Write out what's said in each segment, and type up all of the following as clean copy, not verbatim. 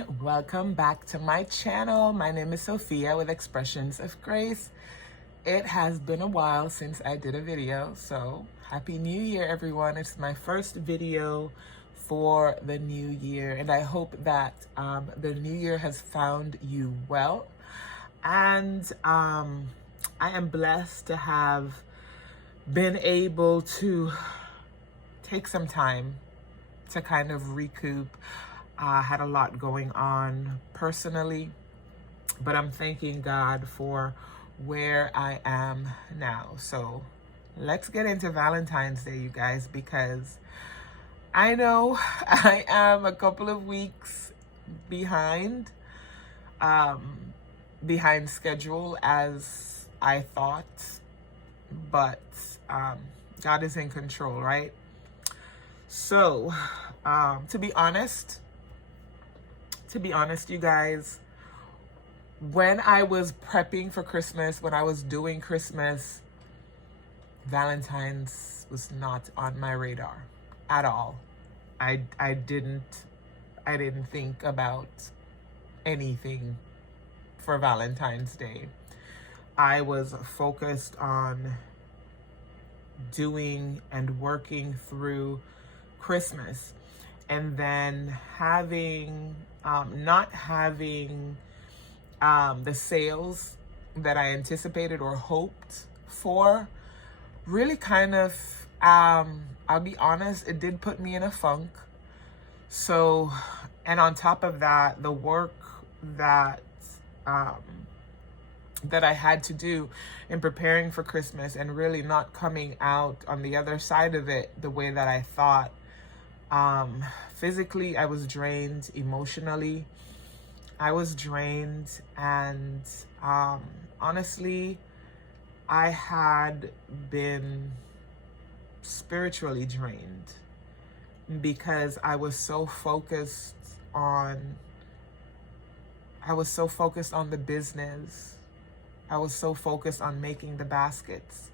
everyone, welcome back to my channel. My name is Sophia with Expressions of Grace. It has been a while since I did a video, so Happy New Year everyone. It's my first video for the new year, and I hope that the new year has found you well. And I am blessed to have been able to take some time to kind of recoup. Had a lot going on personally, but I'm thanking God for where I am now. So let's get into Valentine's Day, you guys, because I know I am a couple of weeks behind schedule as I thought, but God is in control, right? So to be honest, you guys, when I was prepping for Christmas, when I was doing Christmas, Valentine's was not on my radar at all. I didn't think about anything for Valentine's Day. I was focused on doing and working through Christmas, and then not having the sales that I anticipated or hoped for really kind of, I'll be honest, it did put me in a funk. So, and on top of that, the work that I had to do in preparing for Christmas and really not coming out on the other side of it the way that I thought. Physically, I was drained. Emotionally, I was drained. And honestly, I had been spiritually drained because I was so focused on the business. I was so focused on making the baskets.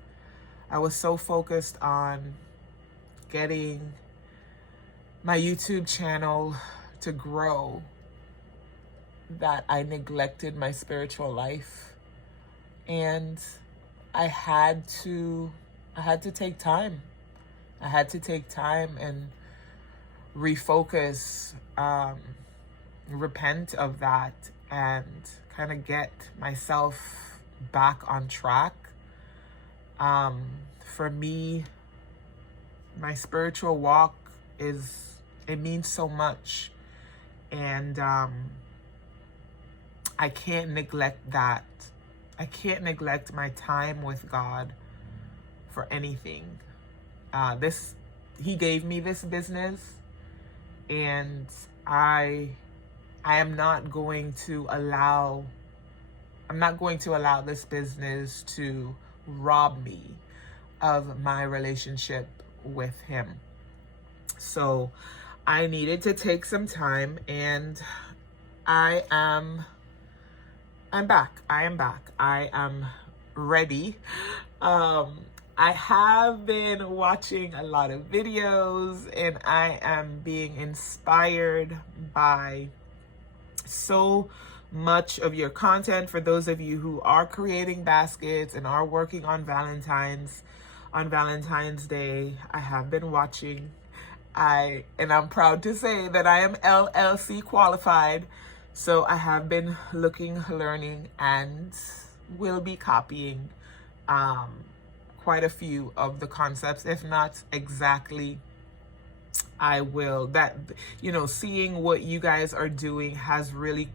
I was so focused on getting my YouTube channel to grow that I neglected my spiritual life. And I had to take time. I had to take time and refocus, repent of that, and kind of get myself back on track. For me, my spiritual walk it means so much, and I can't neglect that. I can't neglect my time with God for anything. He gave me this business, and I am not going to allow this business to rob me of my relationship with Him. So I needed to take some time, and I'm back. I am ready. I have been watching a lot of videos, and I am being inspired by so much of your content. For those of you who are creating baskets and are working on Valentine's Day, I have been watching. And I'm proud to say that I am LLC qualified. So I have been looking, learning, and will be copying quite a few of the concepts, if not exactly. I will. Seeing what you guys are doing has really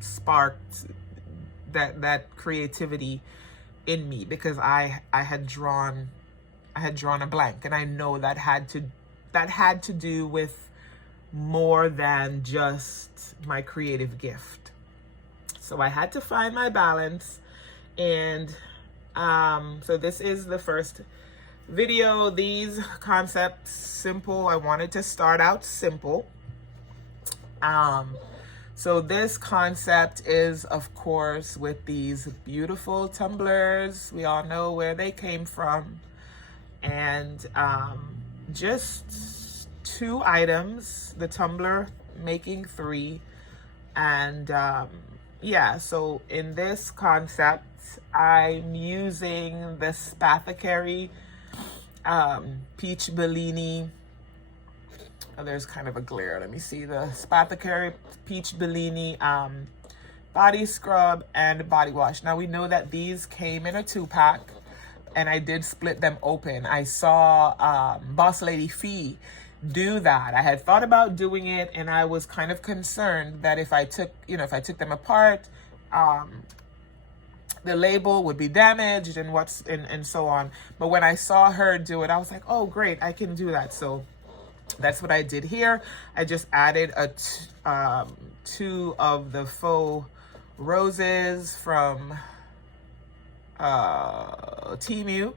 sparked that creativity in me, because I had drawn a blank, and I know that had to do with more than just my creative gift. So I had to find my balance, and so this is the first video. These concepts, simple. I wanted to start out simple. So this concept is, of course, with these beautiful tumblers. We all know where they came from. And just 2 items, the tumbler making 3. And yeah, so in this concept, I'm using the Spathicary Peach Bellini. Oh, there's kind of a glare. Let me see. The Spathicary Peach Bellini body scrub and body wash. Now we know that these came in a 2-pack, and I did split them open. I saw Boss Lady Fee do that. I had thought about doing it, and I was kind of concerned that if I took, if I took them apart, the label would be damaged and so on. But when I saw her do it, I was like, oh great, I can do that. So that's what I did here. I just added 2 of the faux roses from Temu.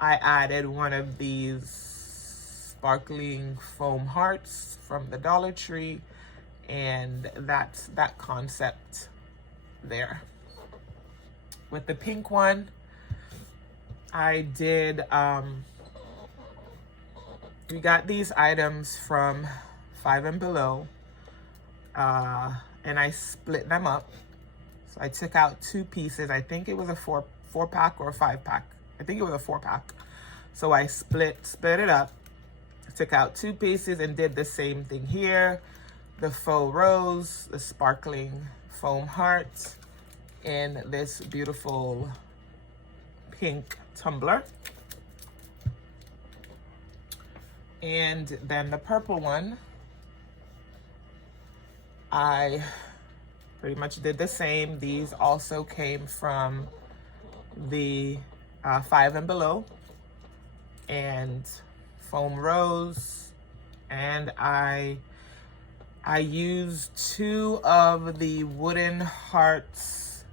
I added one of these sparkling foam hearts from the Dollar Tree, and that's that concept there. With the pink one, I did we got these items from Five and Below, and I split them up. So I took out 2 pieces. I think it was a 4-pack or a 5-pack. I think it was a 4-pack. So I split it up, took out 2 pieces, and did the same thing here. The faux rose, the sparkling foam heart, in this beautiful pink tumbler. And then the purple one, I pretty much did the same. These also came from the Five and Below, and foam rose, and I used 2 of the wooden hearts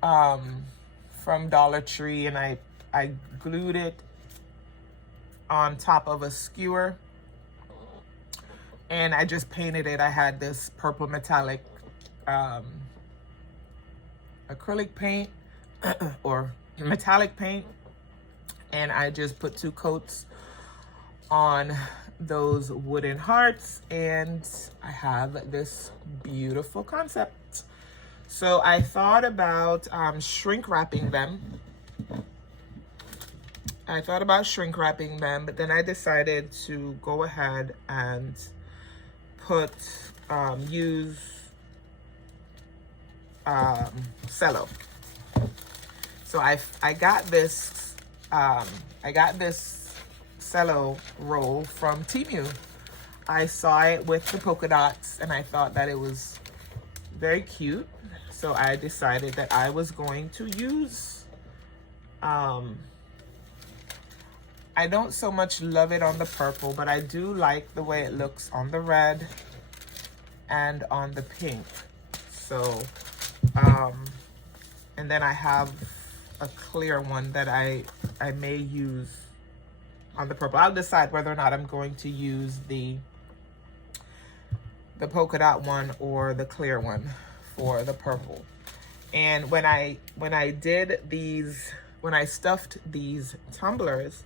from Dollar Tree, and I glued it on top of a skewer, and I just painted it. I had this purple metallic acrylic paint or metallic paint, and I just put 2 coats on those wooden hearts, and I have this beautiful concept. So I thought about shrink wrapping them. But then I decided to go ahead and use cello. So I got this cello roll from Temu. I saw it with the polka dots, and I thought that it was very cute. So I decided that I was going to use, I don't so much love it on the purple, but I do like the way it looks on the red and on the pink. So, and then I have a clear one that I may use on the purple. I'll decide whether or not I'm going to use the polka dot one or the clear one for the purple. And when I stuffed these tumblers,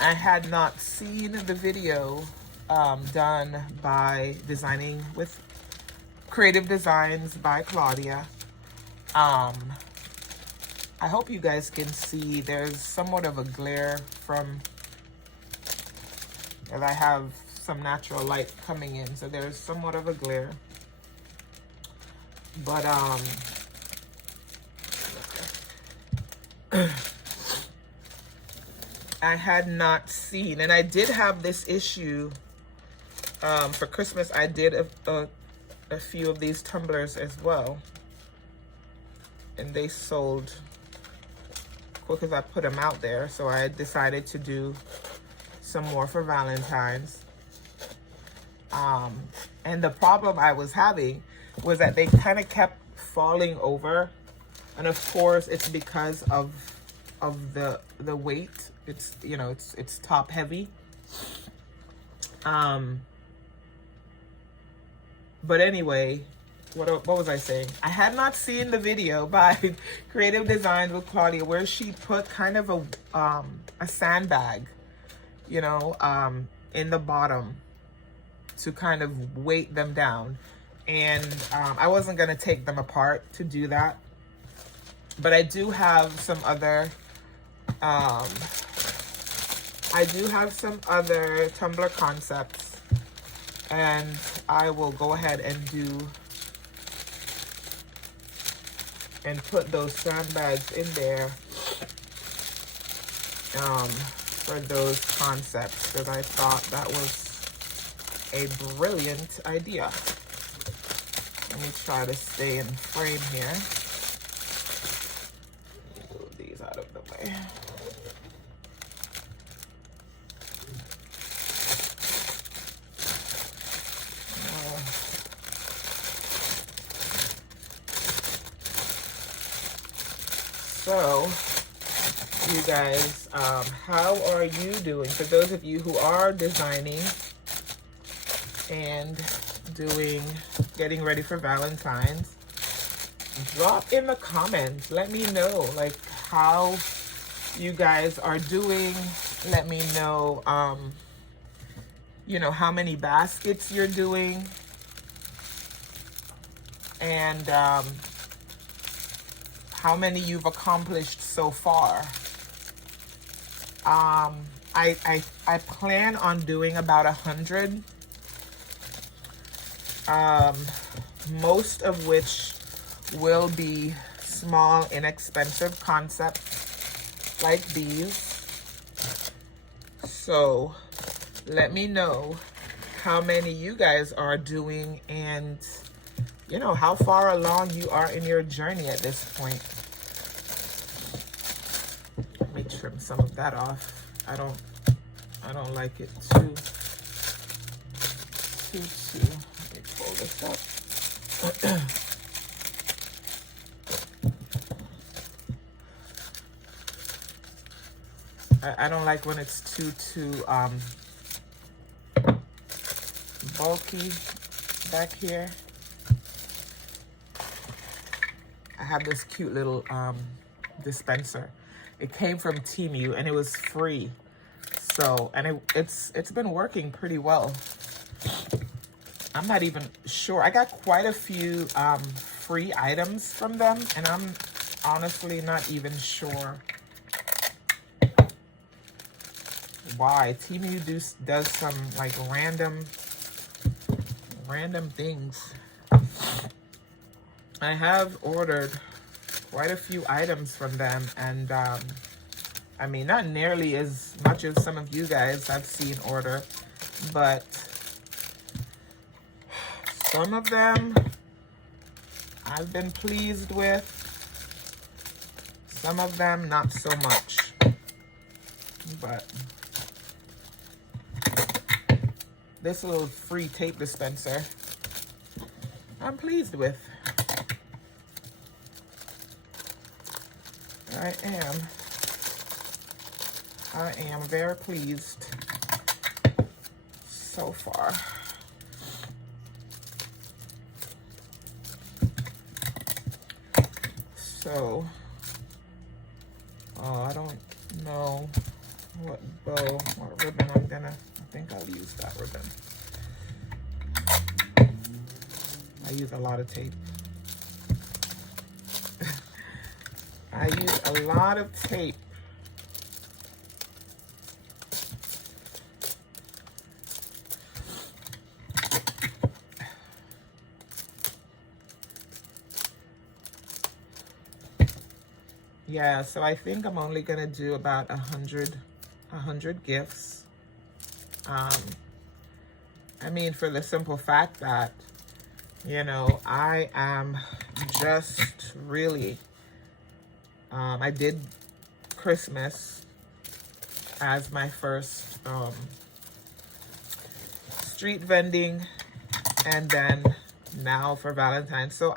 I had not seen the video done by Designing with Creative Designs by Claudia. I hope you guys can see there's somewhat of a glare from, as I have some natural light coming in, so there's somewhat of a glare. But I had not seen, and I did have this issue for Christmas. I did a few of these tumblers as well, and they sold quick as I put them out there. So I decided to do some more for Valentine's. And the problem I was having was that they kind of kept falling over, and of course it's because of the weight. It's, you know, it's top heavy. But anyway, what was I saying? I had not seen the video by Creative Designs with Claudia where she put kind of a sandbag, you know, in the bottom to kind of weight them down. And I wasn't going to take them apart to do that. But I do have some other tumbler concepts, and I will go ahead and put those sandbags in there for those concepts, because I thought that was a brilliant idea. Let me try to stay in frame here. Move these out of the way. So, you guys, how are you doing? For those of you who are designing and getting ready for Valentine's, drop in the comments. Let me know, like, how you guys are doing. Let me know, you know, how many baskets you're doing. And, how many you've accomplished so far. I plan on doing about 100, most of which will be small, inexpensive concepts like these. So let me know how many you guys are doing, and you know, how far along you are in your journey at this point. Let me trim some of that off. I don't like it too. Let me pull this up. I don't like when it's too bulky back here. I have this cute little dispenser. It came from Temu and it was free. So, and it's been working pretty well. I'm not even sure. I got quite a few free items from them, and I'm honestly not even sure why. Temu does some like random things. I have ordered quite a few items from them, and I mean, not nearly as much as some of you guys I've seen order, but some of them I've been pleased with. Some of them not so much. But this little free tape dispenser, I'm pleased with. I am very pleased so far. So, I don't know what ribbon I'm gonna, I think I'll use that ribbon. I use a lot of tape. I use a lot of tape. Yeah, so I think I'm only gonna do about 100 gifts. I mean, for the simple fact that, you know, I am just really, I did Christmas as my first street vending, and then now for Valentine's. So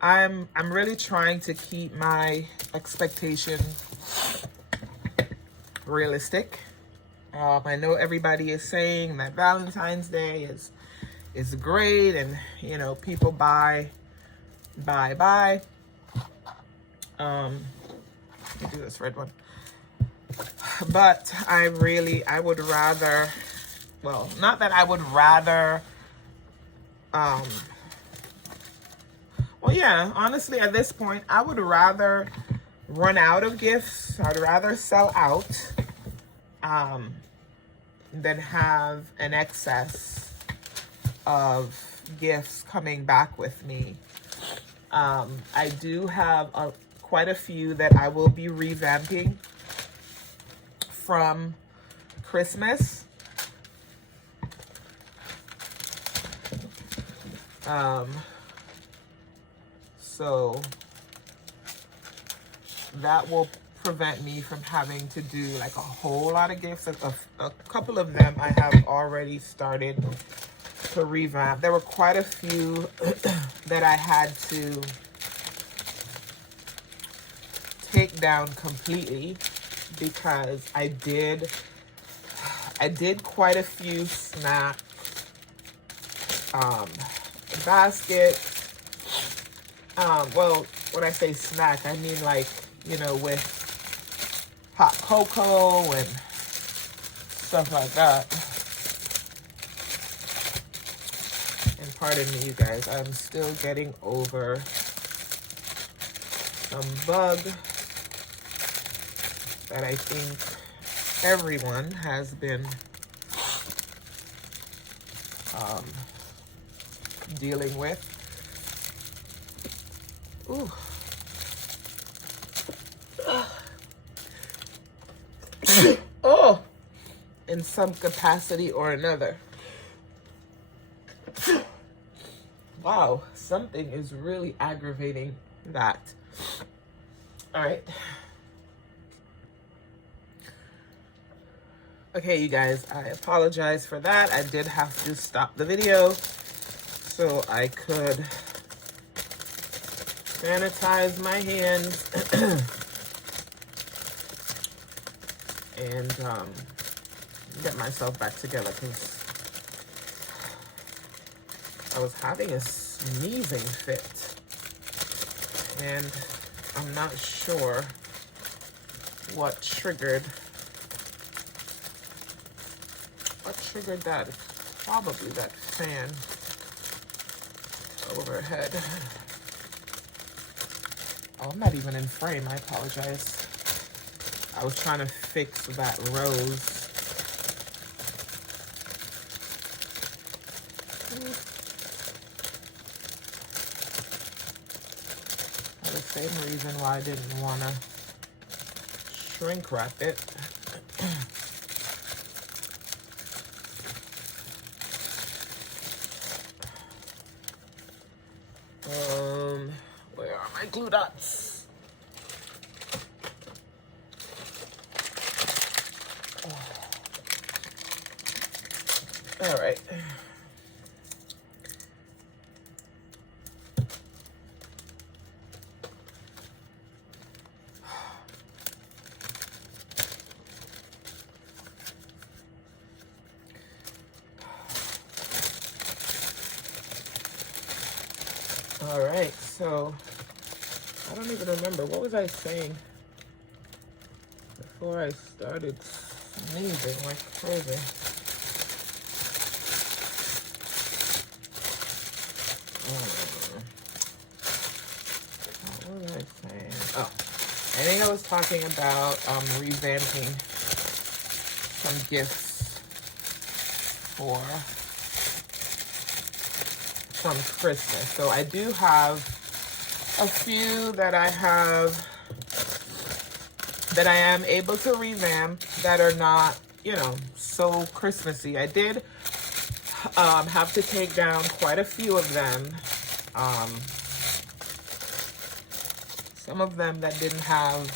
I'm really trying to keep my expectations realistic. I know everybody is saying that Valentine's Day is great, and you know, people buy. Let me do this red one. But I would rather well, not that I would rather, well, yeah, honestly, at this point, I would rather run out of gifts. I'd rather sell out than have an excess of gifts coming back with me. I do have quite a few that I will be revamping from Christmas. So that will prevent me from having to do like a whole lot of gifts. A couple of them I have already started to revamp. There were quite a few that I had to take down completely because I did quite a few snack baskets. Well, when I say snack, I mean like, you know, with hot cocoa and stuff like that. And pardon me, you guys, I'm still getting over some bug that I think everyone has been dealing with. Ooh. Oh, in some capacity or another. Wow, something is really aggravating that. All right. Okay, you guys, I apologize for that. I did have to stop the video so I could sanitize my hands and get myself back together because I was having a sneezing fit and I'm not sure what triggered that. Probably that fan overhead. Oh, I'm not even in frame. I apologize. I was trying to fix that rose. For the same reason why I didn't want to shrink wrap it. Where are my glue dots? All right. All right, so I don't even remember. What was I saying before I started sneezing like crazy? What was I saying? Oh, I think I was talking about revamping some gifts from Christmas. So I do have a few that I am able to revamp that are not, you know, so Christmassy. I did have to take down quite a few of them. Some of them that didn't have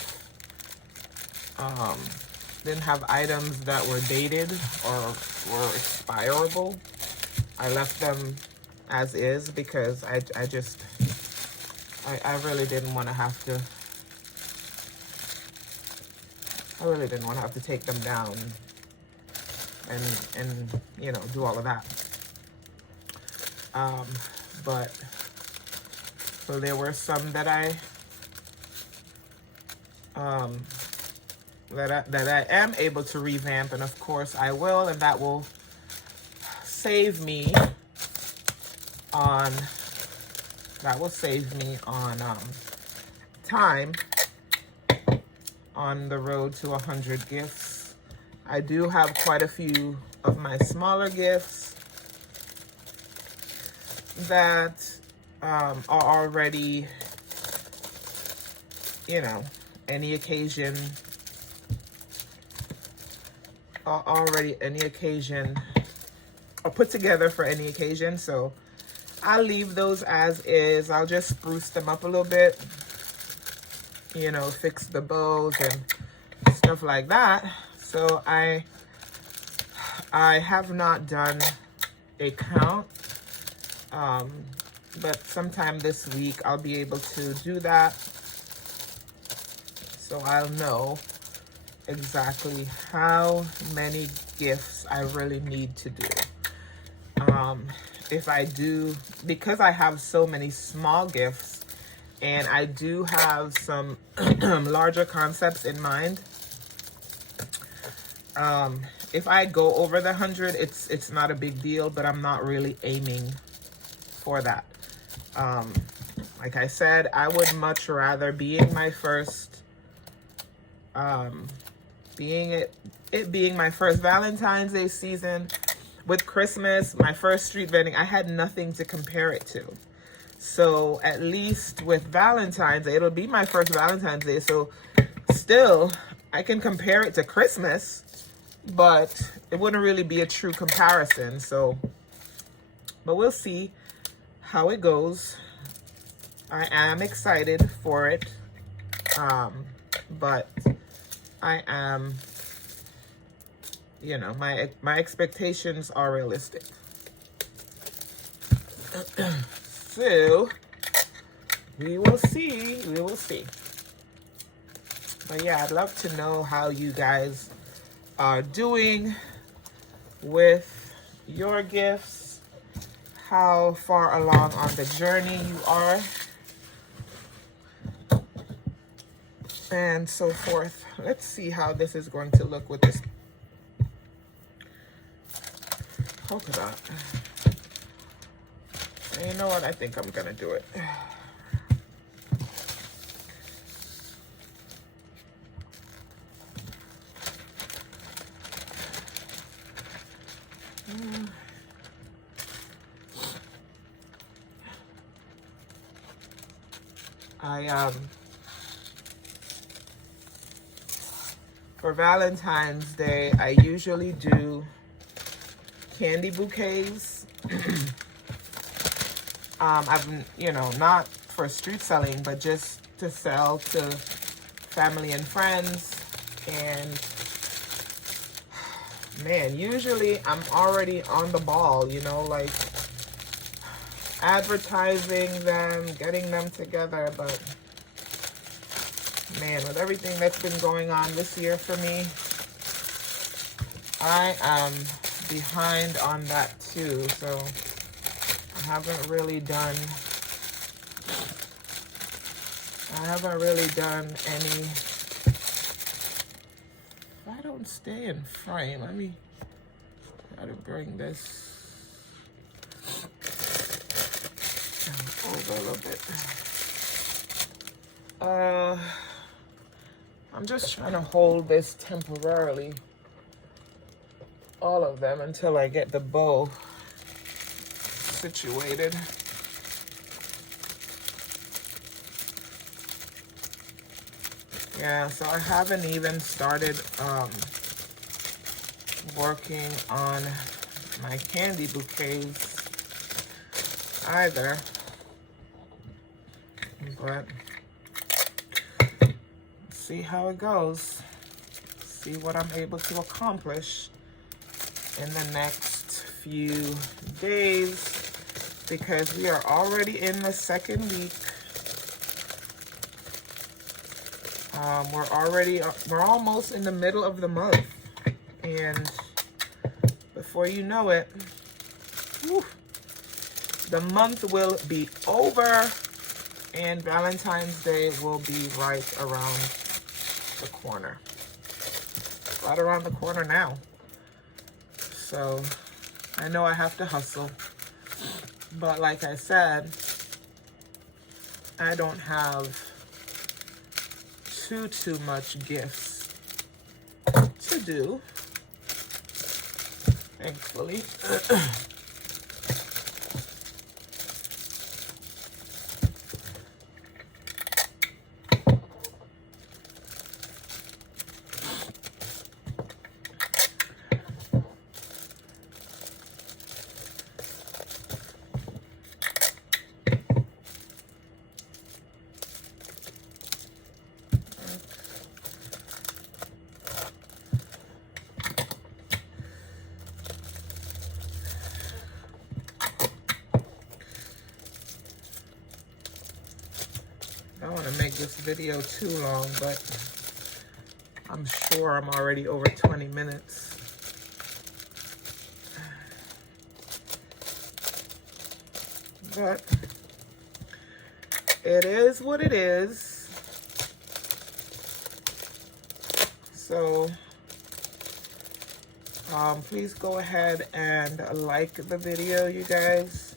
items that were dated or were expirable. I left them as is because I really didn't want to have to. I really didn't want to have to take them down and you know, do all of that. But so there were some that I that I am able to revamp, and of course I will, and that will save me on time on the road to 100 gifts. I do have quite a few of my smaller gifts that are already, you know, any occasion, or put together for any occasion. So I'll leave those as is. I'll just spruce them up a little bit, you know, fix the bows and stuff like that. So I have not done a count, but sometime this week I'll be able to do that. So I'll know exactly how many gifts I really need to do. If I do, because I have so many small gifts and I do have some larger concepts in mind, if I go over the 100, it's not a big deal, but I'm not really aiming for that. Like I said, I would much rather, being my first, being my first Valentine's Day season, with Christmas, my first street vending, I had nothing to compare it to. So at least with Valentine's Day, it'll be my first Valentine's Day. So still, I can compare it to Christmas, but it wouldn't really be a true comparison. So, but we'll see how it goes. I am excited for it, but I am, you know, my expectations are realistic. So we will see. But yeah, I'd love to know how you guys are doing with your gifts, how far along on the journey you are, and so forth. Let's see how this is going to look with this polka dot. And you know what? I think I'm gonna do it. For Valentine's Day, I usually do candy bouquets. I've, you know, not for street selling, but just to sell to family and friends. And man, usually I'm already on the ball, you know, like advertising them, getting them together. But man, with everything that's been going on this year for me, I am behind on that too. So I haven't really done any. If I don't stay in frame, let me try to bring this over a little bit. I'm just trying to hold this temporarily, all of them, until I get the bow situated. Yeah, so I haven't even started working on my candy bouquets either, but see how it goes, see what I'm able to accomplish in the next few days, because we are already in the second week. We're almost in the middle of the month, and before you know it, whew, the month will be over and Valentine's Day will be right around the corner. Right around the corner now. So I know I have to hustle, but like I said, I don't have too much gifts to do, thankfully. I don't want to make this video too long, but I'm sure I'm already over 20 minutes. But it is what it is. So please go ahead and like the video, you guys.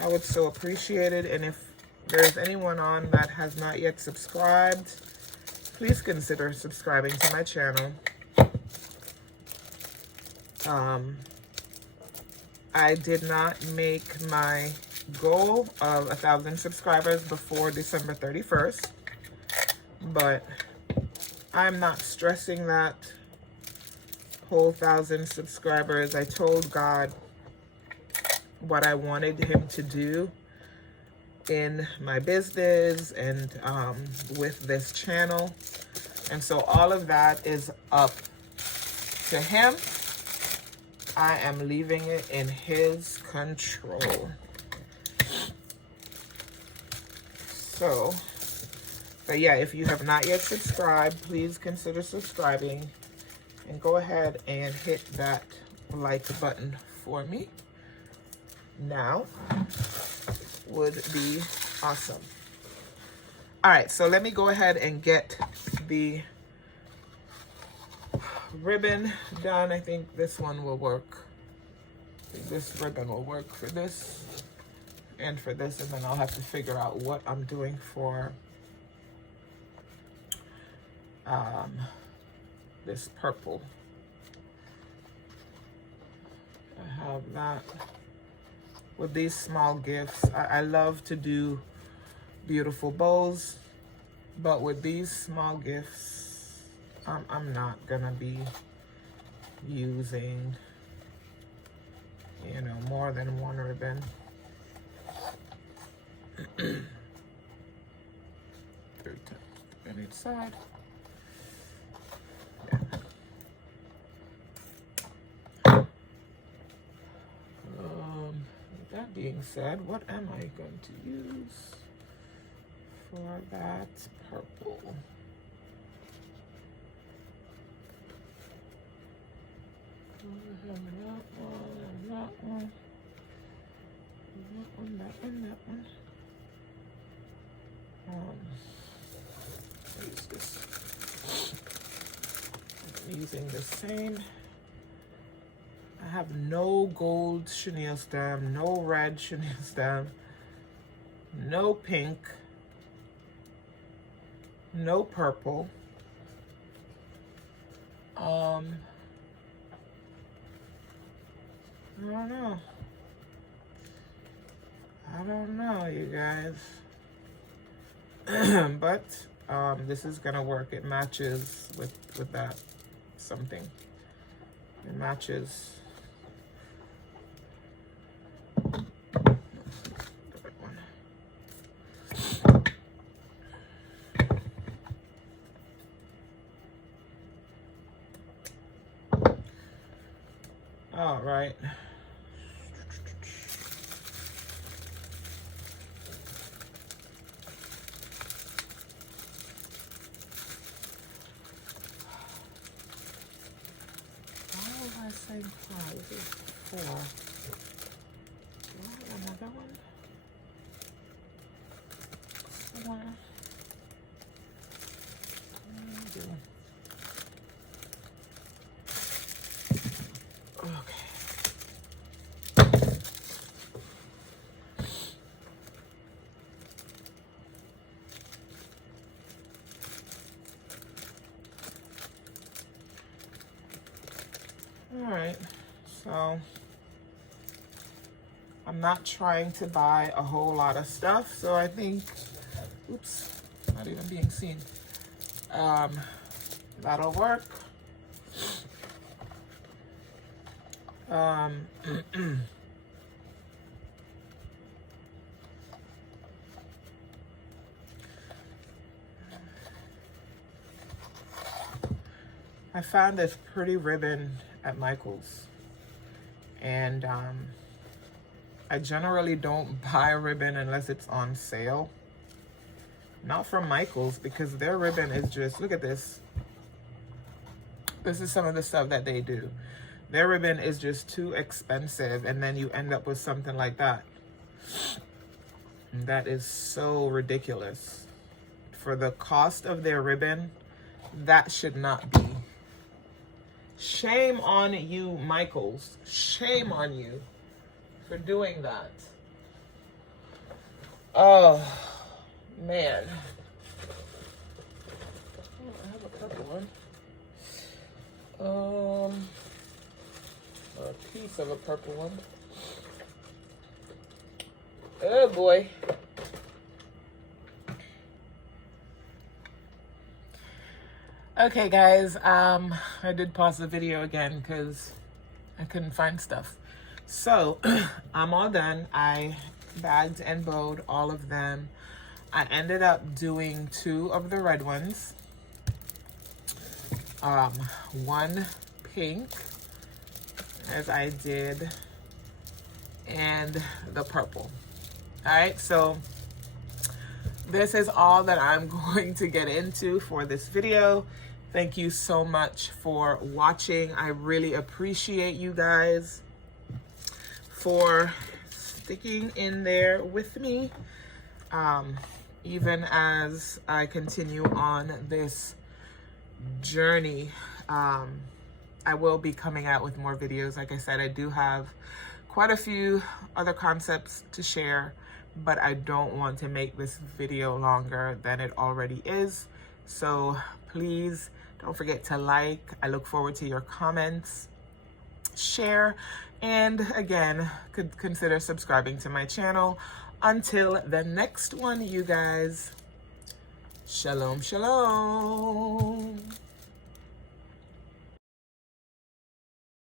I would so appreciate it. And if there's anyone on that has not yet subscribed, please consider subscribing to my channel. I did not make my goal of 1,000 subscribers before December 31st, but I'm not stressing that whole 1,000 subscribers. I told God what I wanted him to do in my business and with this channel, and so all of that is up to him. I am leaving it in his control. So, but yeah, if you have not yet subscribed, please consider subscribing and go ahead and hit that like button for me. Now would be awesome. All right, so let me go ahead and get the ribbon done. I think this one will work. This ribbon will work for this and for this, and then I'll have to figure out what I'm doing for this purple. I have that. With these small gifts, I love to do beautiful bows, but with these small gifts, I'm not gonna be using, you know, more than one ribbon. Third time on each side. Yeah. With that being said, what am I going to use for that purple? That one. Use this. I'm using the same. I have no gold chenille stem, no red chenille stem, no pink, no purple. I don't know, you guys. But this is gonna work. It matches with that something. It matches. All right. Same five. This is 4. Do I have another one? 4. Okay. All right, so I'm not trying to buy a whole lot of stuff, so I think, oops, not even being seen. That'll work. I found this pretty ribbon at Michael's, and I generally don't buy ribbon unless it's on sale. Not from Michael's, because their ribbon is just, look at this. This is some of the stuff that they do. Their ribbon is just too expensive, and then you end up with something like that. And that is so ridiculous. For the cost of their ribbon, that should not be. Shame on you, Michaels. Shame on you for doing that. Oh, man. Oh, I have a purple one. A piece of a purple one. Oh boy. Okay guys, I did pause the video again because I couldn't find stuff. So I'm all done. I bagged and bowed all of them. I ended up doing 2 of the red ones. One pink, as I did, and the purple. All right, so this is all that I'm going to get into for this video. Thank you so much for watching. I really appreciate you guys for sticking in there with me, even as I continue on this journey. I will be coming out with more videos. Like I said, I do have quite a few other concepts to share, but I don't want to make this video longer than it already is. So please don't forget to like. I look forward to your comments, share, and again, could consider subscribing to my channel. Until the next one, you guys, shalom, shalom.